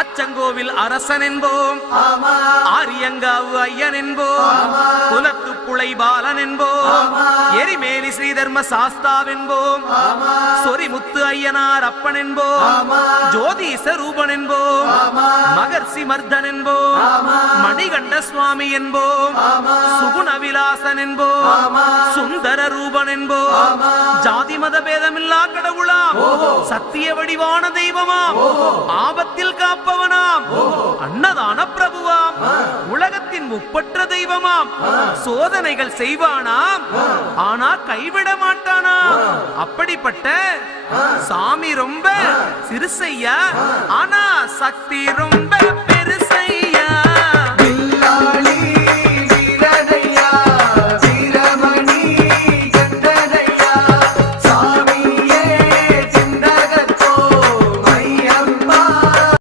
அச்சங்கோவில் அரசன் என்போம், ஆரியங்காவு ஐயன் என்போம், குலத்து புலை பாலன் என்போம், எரிமேலி ஸ்ரீதர்ம சாஸ்தாவென்போம், சொரிமுத்து ஐயனார் அப்பன் என்போம், ஜோதிச ரூபன் என்போம், மகர்ஷி மர்தன் என்போம், மணிகண்ட சுவாமி என்போம், சுகுணவிலாசன் என்போம், சுந்தர ரூபன் என்போம், ஜாதி மத பேதமில்லா கடவுளாம், சத்திய வடிவான தெய்வமாம், ஆபத்தில் காப்பவனாம், அன்னதான பிரபுவாம், உலகத்தின் முப்பற்ற தெய்வமாம், சோதனைகள் செய்வானாம், ஆனா கைவிட மாட்டானாம். அப்படிப்பட்ட சாமி ரொம்ப சிறுசையா, ஆனா சக்தி ரொம்ப